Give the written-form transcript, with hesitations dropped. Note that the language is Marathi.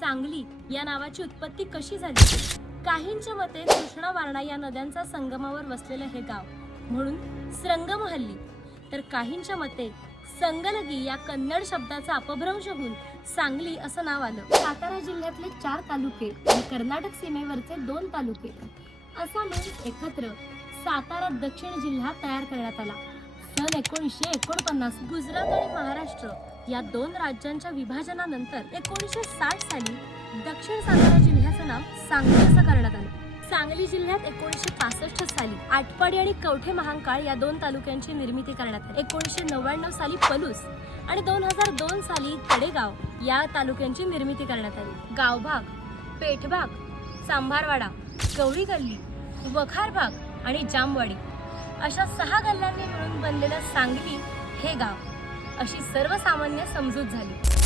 सांगली या नावाची उत्पत्ती कशी झाली? काहींच्या मते कृष्णा वारणा या नद्यांचा संगमावर वसलेलं हे गाव म्हणून श्रंगमहल्ली, तर काहींच्या मते संगलगी या कन्नड शब्दाचा अपभ्रंश होऊन सांगली असं नाव आलं। सातारा जिल्ह्यातले 4 तालुके आणि कर्नाटक सीमेवरचे 2 तालुके असा मिळून एकत्र सातारा दक्षिण जिल्हा तयार करण्यात आला। सन 1949 गुजरात आणि महाराष्ट्र या 2 राज्यांच्या विभाजनानंतर 1960 साली दक्षिण सातारा जिल्ह्याचं नाव सांगली असं करण्यात आलं। सांगली जिल्ह्यात 1965 साली आटपाडी आणि कवठे महांकाळ या 2 तालुक्यांची निर्मिती करण्यात आली। 1999 साली पलूस आणि 2002 साली कडेगाव या तालुक्यांची निर्मिती करण्यात आली। गावभाग, पेठभाग, चांभारवाडा, गवळी गल्ली, वखार भाग आणि जामवाडी अशा 6 गल्ल्यांनी मिळून बनलेलं सांगली हे गाव अशी सर्वसामान्य समजूत झाली।